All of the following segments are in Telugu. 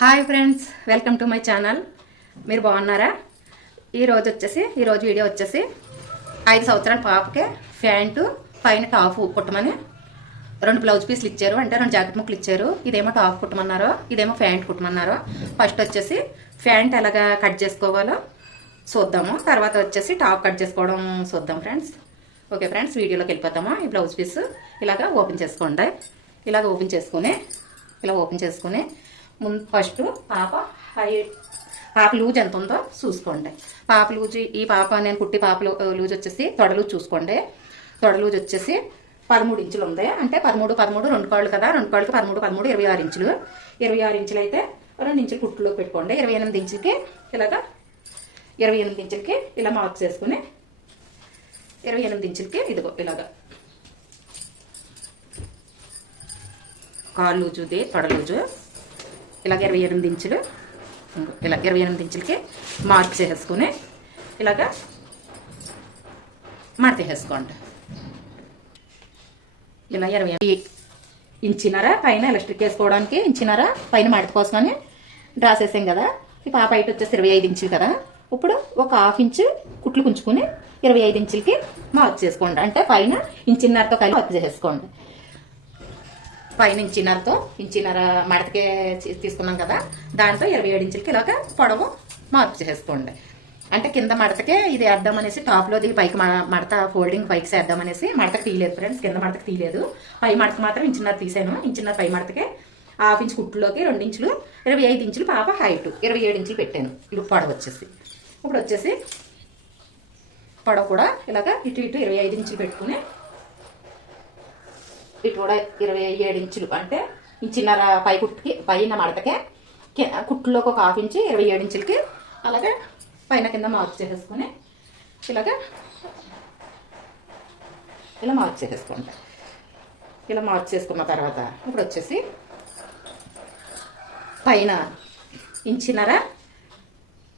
Hi friends, welcome to my channel. మీరు బాగున్నారా? ఈరోజు వీడియో వచ్చేసి 5 సంవత్సరాల పాపకే ప్యాంటు పైన టాప్ కుట్టమని 2 బ్లౌజ్ పీసులు ఇచ్చారు. అంటే 2 జాకెట్ ముక్కలు ఇచ్చారు. ఇదేమో టాప్ కుట్టమన్నారో, ఇదేమో ప్యాంట్ కుట్టమన్నారో. ఫస్ట్ వచ్చేసి ప్యాంట్ ఎలాగా కట్ చేసుకోవాలో చూద్దాము. తర్వాత వచ్చేసి టాప్ కట్ చేసుకోవడం చూద్దాం ఫ్రెండ్స్. ఓకే ఫ్రెండ్స్, వీడియోలోకి వెళ్ళిపోతాము. ఈ బ్లౌజ్ పీస్ ఇలాగా ఓపెన్ చేసుకోండి. ఇలాగ ఓపెన్ చేసుకుని ముందు ఫస్ట్ పాప లూజ్ ఎంత ఉందో చూసుకోండి. పాప లూజ్, ఈ పాప నేను కుట్టి పాప లూజ్ వచ్చేసి తొడ లూజ్ చూసుకోండి. తొడ లూజ్ వచ్చేసి 13 ఇంచులు ఉంది. అంటే 13 2 కాళ్ళు కదా, 2 కాళ్ళకి 13 26 ఇంచులు. 26 ఇంచులు అయితే 2 ఇంచులు కుట్టులోకి పెట్టుకోండి. 28 ఇంచులకి ఇలాగా 28 ఇంచులకి ఇలా మార్క్ చేసుకుని 28 ఇంచులకి ఇదిగో ఇలాగా కాళ్ళు లూజుది తొడ లూజు ఇలాగ 28 ఇంచులు, ఇలా 28 ఇంచులకి మార్క్ చేసేసుకుని ఇలాగా మడత వేసుకోండి. ఇలా 20 ఇంచున్నర పైన ఎలక్ట్రిక్ వేసుకోవడానికి, ఇంచున్నర పైన మడత కోసమని డ్రా చేసాం కదా. ఈ పాప హైట్ వచ్చేసి 25 ఇంచులు కదా. ఇప్పుడు ఒక 1/2 ఇంచు కుట్లు కుంచుకుని 25 ఇంచులకి మార్క్ చేసుకోండి. అంటే పైన ఇంచున్నరతో కలిపి మార్క్ చేసేసుకోండి. పైన ఇంచున్నర మడతకే తీసుకున్నాం కదా, దాంతో 27 ఇంచులకి ఇలాగ పొడవు మార్క్ చేసేసుకోండి. అంటే కింద మడతకే ఇది వేద్దాం అనేసి, టాప్లో దిగి పైకి మడత ఫోల్డింగ్ పైకి వేద్దాం అనేసి మడతకు తీయలేదు ఫ్రెండ్స్. కింద మడతకు తీయలేదు, పై మడతకు మాత్రం ఇంచున్నర తీసాను. ఇంచున్నర పై మడతకే 1/2 ఇంచు కుట్టులోకి 2 ఇంచులు 25 ఇంచులు పాప హైట్ 27 ఇంచులు పెట్టాను. పొడవు వచ్చేసి ఇప్పుడు వచ్చేసి పొడవు కూడా ఇలాగ ఇటు 25 ఇంచులు పెట్టుకుని ఇటు కూడా 27 ఇంచులు, అంటే ఇంచున్నర పై కుట్టుకి పైన మడతకే కుట్టులోకి ఒక 1/2 ఇంచు 27 ఇంచులకి అలాగే పైన కింద మార్క్ చేసేసుకుని ఇలా మార్క్ చేసేసుకోండి. ఇలా మార్క్ చేసుకున్న తర్వాత ఇప్పుడు వచ్చేసి పైన ఇంచున్నర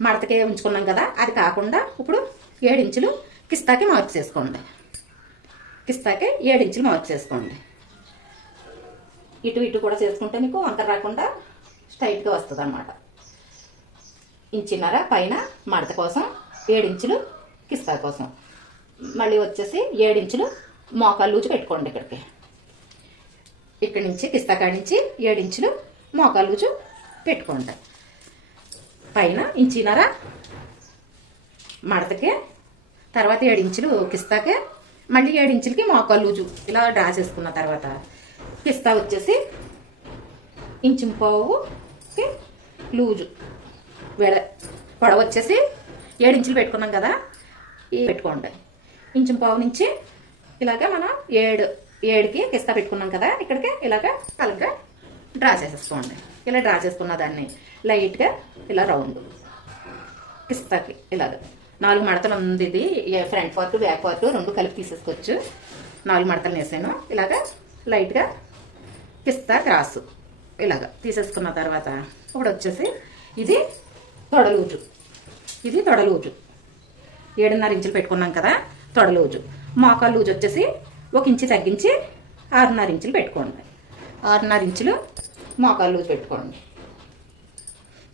మడతకే ఉంచుకున్నాం కదా, అది కాకుండా ఇప్పుడు 7 ఇంచులు కిస్తాకి మార్క్ చేసుకోండి. కిస్తాకి 7 ఇంచులు మార్క్ చేసుకోండి. ఇటు కూడా చేసుకుంటే మీకు వంకర రాకుండా స్ట్రైట్గా వస్తుంది అన్నమాట. ఇంచున్నర పైన మడత కోసం, 7 ఇంచులు కిస్తా కోసం, మళ్ళీ వచ్చేసి 7 ఇంచులు మోకాలు లూజు పెట్టుకోండి. ఇక్కడి నుంచి కిస్తా కాడి నుంచి 7 ఇంచులు మోకాలు లూజు పెట్టుకోండి. పైన ఇంచున్నర మడతకే, తర్వాత 7 ఇంచులు కిస్తాకే, మళ్ళీ 7 ఇంచులకి మోకాలు లూజు ఇలా డ్రా చేసుకున్న తర్వాత కిస్తా వచ్చేసి 1.5 ఇంచుకి లూజు పొడవు వచ్చేసి 7 ఇంచులు పెట్టుకున్నాం కదా, పెట్టుకోండి. 1.5 ఇంచు నుంచి ఇలాగ మనం 7కి కిస్తా పెట్టుకున్నాం కదా, ఇక్కడికి ఇలాగ తలగా డ్రా చేసేసుకోండి. ఇలా డ్రా చేసుకున్న దాన్ని లైట్గా ఇలా రౌండ్ కిస్తాకి ఇలాగ 4 మడతలు ఉంది. ఇది ఫ్రంట్ పార్ట్ బ్యాక్ పార్ట్ 2 కలిపి తీసేసుకోవచ్చు. 4 మడతలు వేసాను. ఇలాగ లైట్గా కిస్తా క్రాసు ఇలాగ తీసేసుకున్న తర్వాత ఇప్పుడు వచ్చేసి ఇది తొడలూజు. 7.5 ఇంచులు పెట్టుకున్నాం కదా తొడలూజు. మోకాలు లూజు వచ్చేసి 1 ఇంచు తగ్గించి 6.5 ఇంచులు పెట్టుకోండి. 6.5 ఇంచులు మోకాలు లూజు పెట్టుకోండి.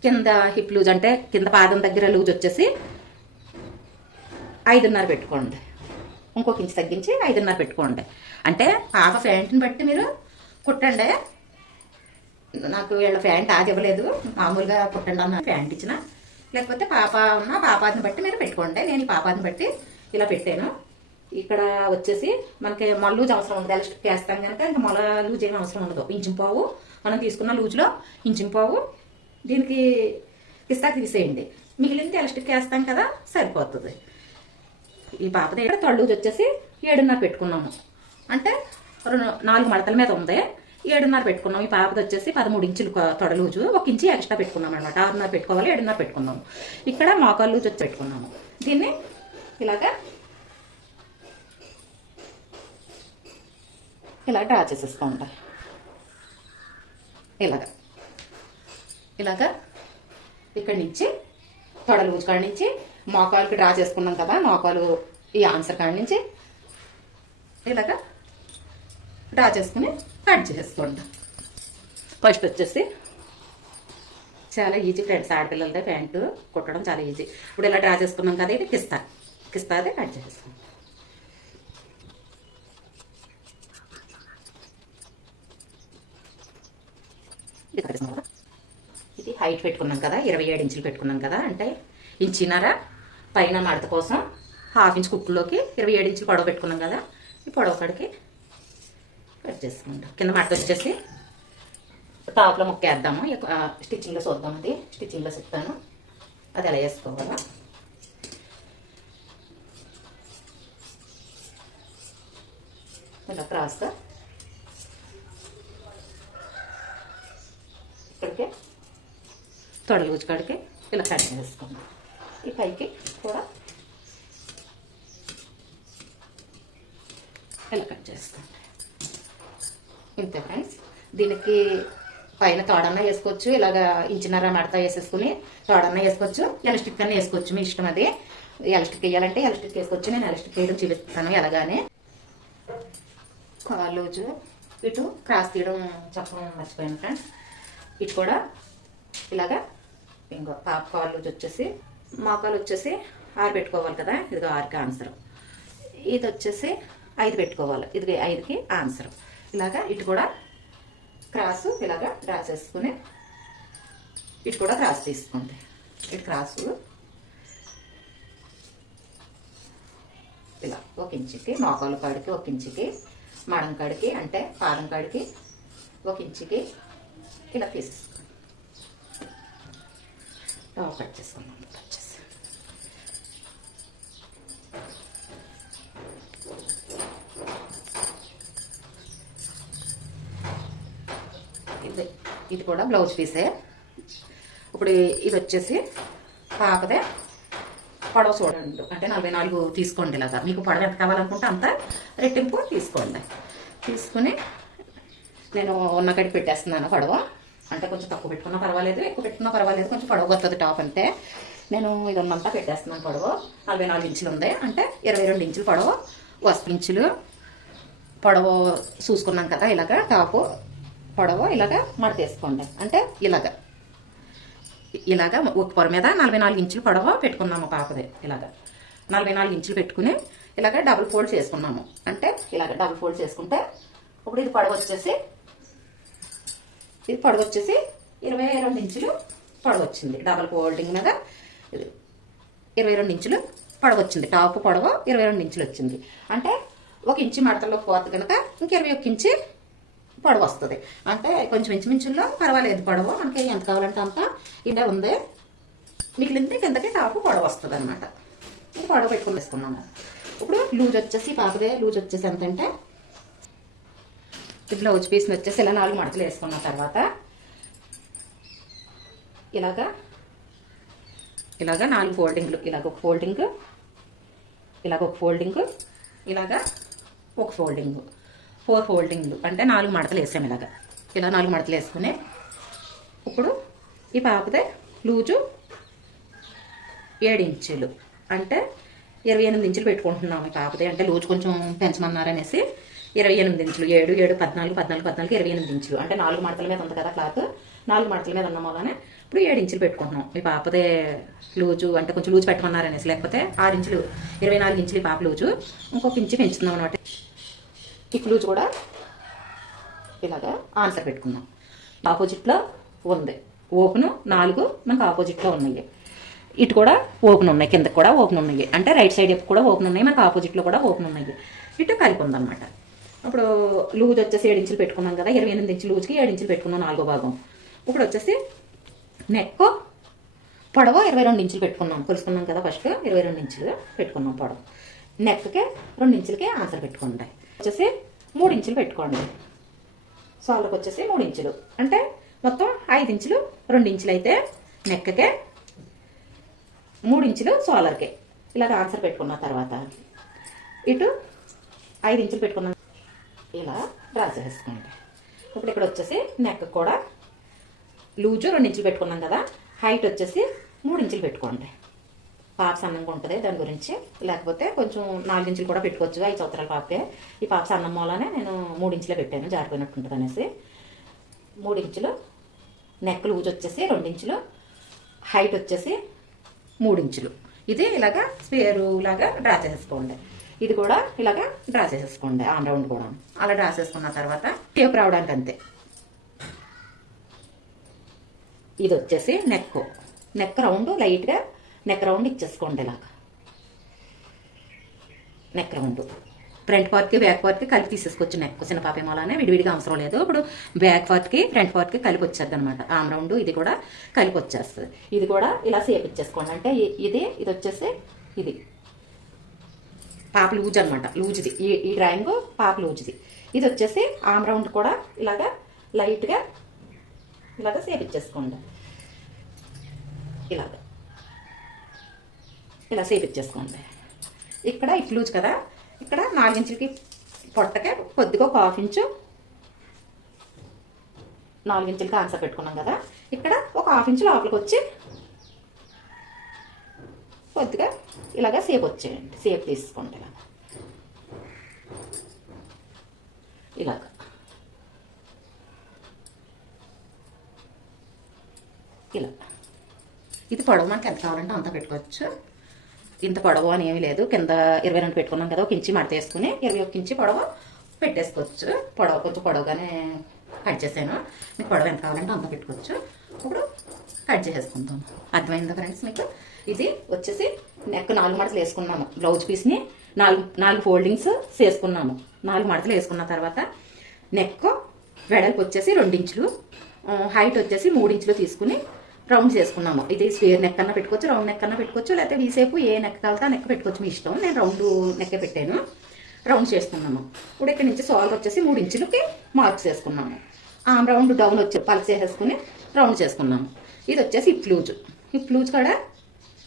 కింద హిప్ లూజ్ అంటే కింద పాదం దగ్గర లూజ్ వచ్చేసి 5.5 పెట్టుకోండి. ఇంకొక ఇంచు తగ్గించి 5.5 పెట్టుకోండి. అంటే పాప ప్యాంట్ని బట్టి మీరు కుట్టండి. నాకు వీళ్ళ ప్యాంట్ అది ఇవ్వలేదు, మామూలుగా కుట్టండి అన్న ప్యాంట్ ఇచ్చిన. లేకపోతే పాప ఉన్న పాపాదిని బట్టి మీరు పెట్టుకోండి. నేను ఈ పాపాదిని బట్టి ఇలా పెట్టాను. ఇక్కడ వచ్చేసి మనకి మొల లూజ్ అవసరం ఉండదు. ఎలక్ట్రిక్ వేస్తాం కనుక ఇంకా మొల లూజ్ ఏమి అవసరం ఉండదు. 1.5 ఇంచు మనం తీసుకున్న లూజ్లో 1.5 ఇంచు దీనికి కిస్తాకి తీసేయండి. మిగిలింది ఎలక్ట్రిక్ వేస్తాం కదా, సరిపోతుంది. ఈ పాప దగ్గర తొడలూజు వచ్చేసి 7.5 పెట్టుకున్నాము. అంటే 4 మడతల మీద ఉంది, 7.5 పెట్టుకున్నాం. ఈ పాపది వచ్చేసి 13 ఇంచులు తొడలూజు, 1 ఇంచు ఎక్స్ట్రా పెట్టుకున్నాం అనమాట. 6.5 పెట్టుకోవాలి, 7.5 పెట్టుకున్నాము. ఇక్కడ మోకాలు లూజు వచ్చి పెట్టుకున్నాము. దీన్ని ఇలా డ్రా చేసేసుకోండి. ఇలాగా ఇక్కడి నుంచి తొడలూజు కాడి నుంచి మోకాలుకి డ్రా చేసుకున్నాం కదా, మోకాలు ఈ ఆన్సర్ కాడి నుంచి ఇలాగా డ్రా చేసుకుని కట్ చేసుకోండి. ఫస్ట్ వచ్చేసి చాలా ఈజీ ఫ్రెండ్స్, ఆడపిల్లలదే ప్యాంటు కుట్టడం చాలా ఈజీ. ఇప్పుడు ఇలా డ్రా చేసుకున్నాం కదా, ఇది కిస్తా అదే కట్ చేస్తాం. ఇది హైట్ పెట్టుకున్నాం కదా, 27 ఇంచులు పెట్టుకున్నాం కదా, అంటే ఇంచిన్నర పైన మడత కోసం హాఫ్ ఇంచ్ కుట్టులోకి 27 ఇంచులు పొడవు పెట్టుకున్నాం కదా, ఈ పొడవు కాడికి కట్ చేసుకుంటాం. కింద మడత వచ్చేసి టాప్లో ముక్కేద్దాము, స్టిచ్చింగ్లో చూద్దాం. అది స్టిచ్చింగ్లో చెప్తాను అది ఎలా వేసుకోవాలా. ఇలా క్రాస్గా ఇక్కడికి తొడలు కాడికి ఇలా కట్ చేసుకుందాం. ఈ పైకి కూడా ఇలా కట్ చేసుకోండి. ఇంతే ఫ్రెండ్స్. దీనికి పైన తోడన్న వేసుకోవచ్చు, ఇలాగా ఇంచున్నర మడత వేసేసుకుని తోడన్న వేసుకోవచ్చు, ఎలాస్టిక్ అన్న వేసుకోవచ్చు, మీ ఇష్టం. అది ఎలాస్టిక్ వేయాలంటే ఎలాస్టిక్ వేసుకోవచ్చు. నేను ఎలాస్టిక్ వేయడం చూపిస్తాను ఎలాగానే. కాళ్ళూజు ఇటు క్రాస్ తీయడం చెప్పడం మర్చిపోయాను ఫ్రెండ్స్. ఇటు కూడా ఇలాగా ఇంకో పాప కాళ్ళూజు వచ్చేసి మోకాలు వచ్చేసి 6 పెట్టుకోవాలి కదా, ఇదిగో 6కి ఆన్సర్. ఇది వచ్చేసి 5 పెట్టుకోవాలి, ఇది 5కి ఆన్సర్. ఇలాగా ఇటు కూడా క్రాసు ఇలాగా డ్రా చేసుకుని ఇటు కూడా క్రాస్ తీసుకోండి. ఇటు క్రాసు ఇలా 1 ఇంచుకి, మోకాలు కాడికి 1 ఇంచుకి, మడం కాడికి అంటే పాదం కాడికి 1 ఇంచుకి ఇలా తీసేసుకోండి. కట్ చేసుకున్నాం. కట్ చేసి ఇది కూడా బ్లౌజ్ పీసే. ఇప్పుడు ఇది వచ్చేసి పాపదే పొడవు చూడండి, అంటే 44 తీసుకోండి. ఇలాగా మీకు పొడవు ఎంత కావాలనుకుంటే అంత రెట్టింపు తీసుకోండి. తీసుకుని నేను ఉన్న కడికి పెట్టేస్తున్నాను పొడవు. అంటే కొంచెం తక్కువ పెట్టుకున్నా పర్వాలేదు, ఎక్కువ పెట్టుకున్నా పర్వాలేదు, కొంచెం పొడవు వస్తుంది టాప్ అంటే. నేను ఇది ఉన్నంతా పెట్టేస్తున్నాను పొడవు. 44 ఇంచులు ఉంది అంటే 22 ఇంచులు పొడవు, 1 ఇంచులు పొడవు చూసుకున్నాం కదా. ఇలాగా టాపు పొడవు ఇలాగా మడతేసుకోండి. అంటే ఇలాగా ఒక పొర మీద 44 ఇంచులు పొడవు పెట్టుకున్నాము పాపదే. ఇలాగా 44 ఇంచులు పెట్టుకుని ఇలాగ డబుల్ ఫోల్డ్ చేసుకున్నాము. అంటే ఇలాగ డబుల్ ఫోల్డ్ చేసుకుంటే ఇప్పుడు ఇది పొడవు వచ్చేసి 22 ఇంచులు పొడవు వచ్చింది. డబుల్ ఫోల్డింగ్ మీద 22 ఇంచులు పొడవు వచ్చింది. టాప్ పొడవు 22 ఇంచులు వచ్చింది. అంటే 1 ఇంచు మడతల్లో పోతుంది కనుక ఇంక 21 ఇంచు పొడవు వస్తుంది. అంటే కొంచెం ఇంచుమించుల్లో పర్వాలేదు పొడవు, మనకి ఎంత కావాలంటే అంత ఇదే ఉంది. మిగిలింది కిందకి టాపు పొడవు వస్తుంది అనమాట. ఇది పొడవు పెట్టుకుని వేసుకున్నాము. ఇప్పుడు లూజ్ వచ్చేసి పాపదే లూజ్ వచ్చేసి ఎంతంటే ఈ బ్లౌజ్ పీస్ని వచ్చేసి ఇలా 4 మడతలు వేసుకున్న తర్వాత ఇలాగా 4 ఫోల్డింగ్లు, ఇలాగ ఒక ఫోల్డింగ్, ఇలాగ ఒక ఫోల్డింగ్, ఇలాగా ఒక ఫోల్డింగ్, 4 ఫోల్డింగ్లు అంటే 4 మడతలు వేసాము. ఇలా 4 మడతలు వేసుకుని ఇప్పుడు ఈ పాపదే లూజు 7 ఇంచులు అంటే 28 ఇంచులు పెట్టుకుంటున్నాము. ఈ పాపదే అంటే లూజు కొంచెం పెంచమన్నారనేసి 28 ఇంచులు, 7, 7, 14, 14, 14, 28 ఇంచులు అంటే 4 మడతల మీద ఉంది కదా క్లాత్. 4 మడతల మీద ఉన్నాము అలానే ఇప్పుడు 7 ఇంచులు పెట్టుకుంటున్నాం. ఈ పాపదే లూజు అంటే కొంచెం లూజు పెట్టమన్నారనేసి, లేకపోతే 6 ఇంచులు 24 ఇంచులు ఈ పాప లూజు, ఇంకొక ఇంచు పెంచుతున్నాం అనమాట. ఈ లూజు కూడా ఇలాగా ఆన్సర్ పెట్టుకున్నాం. ఆపోజిట్లో ఉంది ఓపెన్ 4 మనకు ఆపోజిట్లో ఉన్నాయి. ఇటు కూడా ఓపెన్ ఉన్నాయి, కిందకి కూడా ఓపెన్ ఉన్నాయి. అంటే రైట్ సైడ్ కూడా ఓపెన్ ఉన్నాయి, మనకు ఆపోజిట్లో కూడా ఓపెన్ ఉన్నాయి. ఇటు కలిపి ఉందన్నమాట. ఇప్పుడు లూజ్ వచ్చేసి 7 ఇంచులు పెట్టుకున్నాం కదా, 28 ఇంచులు లూజ్కి 7 ఇంచులు పెట్టుకున్నాం 4వ భాగం. ఇప్పుడు వచ్చేసి నెక్ పొడవు 22 ఇంచులు పెట్టుకున్నాం, కొలుసుకున్నాం కదా ఫస్ట్ 22 ఇంచులు పెట్టుకున్నాం పొడవు. నెక్కి 2 ఇంచులకి ఆన్సర్ పెట్టుకోండి. వచ్చేసి 3 ఇంచులు పెట్టుకోండి. సాల్కి వచ్చేసి 3 ఇంచులు అంటే మొత్తం 5 ఇంచులు, 2 ఇంచులు అయితే నెక్కే, 3 ఇంచులు సోలర్కి. ఇలాగ ఆన్సర్ పెట్టుకున్న తర్వాత ఇటు 5 ఇంచులు పెట్టుకున్నాం, ఇలా డ్రా చేసుకోండి. ఇప్పుడు ఇక్కడ వచ్చేసి నెక్ కూడా లూజు 2 ఇంచులు పెట్టుకున్నాం కదా, హైట్ వచ్చేసి 3 ఇంచులు పెట్టుకోండి. పాప సన్నంగా ఉంటుంది దాని గురించి, లేకపోతే కొంచెం 4 ఇంచులు కూడా పెట్టుకోవచ్చు. 5 సంవత్సరాల పాపే. ఈ పాప సన్నం మూలనే నేను 3 ఇంచులే పెట్టాను, జారిపోయినట్టు ఉంటుంది అనేసి. 3 ఇంచులు నెక్ లూజ్ వచ్చేసి 2 ఇంచులు, హైట్ వచ్చేసి 3 ఇంచులు. ఇది ఇలాగా స్క్వేర్ లాగా డ్రా చేసుకోండి. ఇది కూడా ఇలాగా డ్రా చేసేసుకోండి. ఆన్ రౌండ్ కూడా అలా డ్రా చేసుకున్న తర్వాత షేప్ రావడానికి అంతే. ఇది వచ్చేసి నెక్ రౌండ్ లైట్గా నెక్ రౌండ్ ఇచ్చేసుకోండి. ఇలాగా నెక్ రౌండ్ ఫ్రంట్ పార్ట్కి బ్యాక్ పార్ట్కి కలిపి తీసేసుకోవచ్చు. నెక్ చిన్న పాప ఏమోలానే విడివిడిగా అవసరం లేదు. ఇప్పుడు బ్యాక్ పార్ట్కి ఫ్రంట్ పార్ట్కి కలిపి వచ్చేది అనమాట. ఆమ్ రౌండ్ ఇది కూడా కలిపి వచ్చేస్తుంది. ఇది కూడా ఇలా సేప్ ఇచ్చేసుకోండి. అంటే ఇది వచ్చేసి ఇది పాప లూజ్ అనమాట. లూజ్ది ఈ డ్రాయింగ్ పాప లూజ్ది. ఇది వచ్చేసి ఆమ్ రౌండ్ కూడా ఇలాగా లైట్గా ఇలాగా సేప్ ఇచ్చేసుకోండి. ఇలా సేప్ ఇచ్చేసుకోండి. ఇక్కడ ఇప్ లూజ్ కదా, ఇక్కడ 4 ఇంచులకి పొట్టకే కొద్దిగా ఒక 1/2 ఇంచు 4 ఇంచులకి ఆన్సర్ పెట్టుకున్నాం కదా, ఇక్కడ ఒక 1/2 ఇంచు లోపలికి వచ్చి కొద్దిగా ఇలాగా సేప్ వచ్చేయండి. సేప్ తీసుకోండి. ఇలాగా ఇలా ఇది పొడవు మనకి ఎంత కావాలంటే అంత పెట్టుకోవచ్చు. ఇంత పొడవు అని ఏమీ లేదు. కింద 22 పెట్టుకున్నాం కదా, 1 ఇంచి మడత వేసుకుని 21 ఇంచి పొడవు పెట్టేసుకోవచ్చు. పొడవు కొంచెం పొడవుగానే కట్ చేసాను. మీకు పొడవు ఎంత కావాలంటే అంత పెట్టుకోవచ్చు. ఇప్పుడు కట్ చేసేసుకుంటాం. అర్థమైందా ఫ్రెండ్స్ మీకు? ఇది వచ్చేసి నెక్ 4 మడతలు వేసుకున్నాము. బ్లౌజ్ పీస్ని 4 ఫోల్డింగ్స్ చేసుకున్నాము. 4 మడతలు వేసుకున్న తర్వాత నెక్ వెడల్పు వచ్చేసి 2 ఇంచులు, హైట్ వచ్చేసి 3 ఇంచులు తీసుకుని రౌండ్ చేసుకున్నాము. ఇది స్క్వేర్ నెక్ అన్నా పెట్టుకోవచ్చు, రౌండ్ నెక్ అన్నా పెట్టుకోవచ్చు, లేకపోతే వీసేపు ఏ నెక్ కావాలితే ఆ నెక్ పెట్టుకోవచ్చు, మీ ఇష్టం. నేను రౌండ్ నెక్కే పెట్టాను. రౌండ్ చేసుకున్నాము. ఇప్పుడు ఇక్కడ నుంచి సాల్వ్ వచ్చేసి 3 ఇంచులకి మార్క్స్ చేసుకున్నాము. ఆమ్ రౌండ్ డౌన్ వచ్చి పల్స్ చేసేసుకుని రౌండ్ చేసుకున్నాము. ఇది వచ్చేసి హిప్ లూజ్ కూడా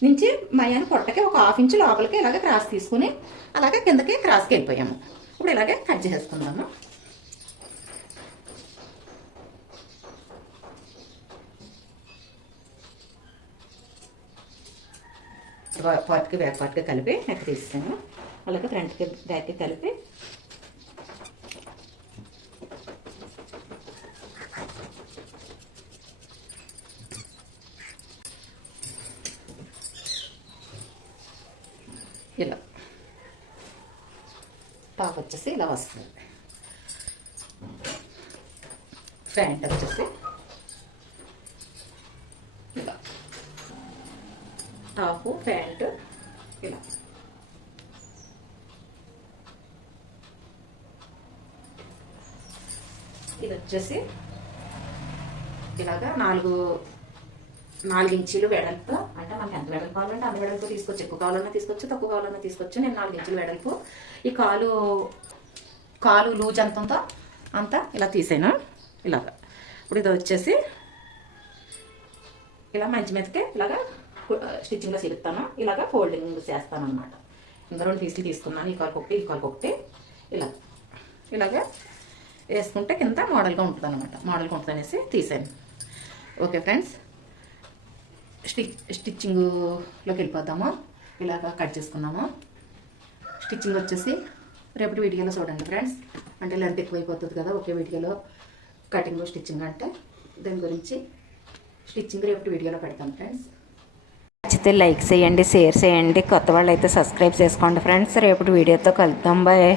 నుంచి మయాన్ని పొట్టకి ఒక 1/2 ఇంచు లోపలికి ఇలాగ క్రాస్ తీసుకుని అలాగే కిందకి క్రాస్కి వెళ్ళిపోయాము. ఇప్పుడు ఇలాగే కట్ చేసేసుకుందాము. పార్ట్కి బ్యాక్ పార్ట్కి కలిపి నెక్ తీసాను. అలాగే ఫ్రంట్కి బ్యాక్కి కలిపి ఇలా టాప్ వచ్చేసి ఇలా వస్తుంది. ప్యాంట్ వచ్చేసి ఇలా టాపు ప్యాంట్ ఇలా. ఇది వచ్చేసి ఇలాగా 4 ఇంచీలు వెడల్పు. అంటే మనకి ఎంత వెడల్పు కావాలంటే అంత వెడల్పు తీసుకోవచ్చు. ఎక్కువ కావాలన్నా తీసుకోవచ్చు, తక్కువ కావాలన్నా తీసుకోవచ్చు. నేను 4 ఇంచులు వెడల్పు. ఈ కాలు లూజ్ అంతా ఇలా తీసాను. ఇలాగా ఇప్పుడు ఇది వచ్చేసి ఇలా మంచి మీదకి ఇలాగా స్టిచ్చింగ్లో చేస్తాను. ఇలాగా ఫోల్డింగ్ చేస్తాను అనమాట. ఇంకా 2 పీసులు తీసుకున్నాను. ఈ కాలుకి ఒకటి ఇలాగా వేసుకుంటే కింద మోడల్గా ఉంటుంది అనమాట. మోడల్గా ఉంటుంది అనేసి తీసాను. ఓకే ఫ్రెండ్స్, స్టిచ్చింగ్లోకి వెళ్ళిపోతాము. ఇలాగా కట్ చేసుకున్నాము. స్టిచ్చింగ్ వచ్చేసి రేపటి వీడియోలో చూడండి ఫ్రెండ్స్. అంటే లెంత్ ఎక్కువైపోతుంది కదా ఒకే వీడియోలో కటింగ్ స్టిచ్చింగ్. అంటే దాని గురించి స్టిచ్చింగ్ రేపటి వీడియోలో పెడతాను ఫ్రెండ్స్. నచ్చితే లైక్ చేయండి, షేర్ చేయండి. కొత్త వాళ్ళు అయితే సబ్స్క్రైబ్ చేసుకోండి ఫ్రెండ్స్. రేపటి వీడియోతో కలుద్దాం. బాయ్.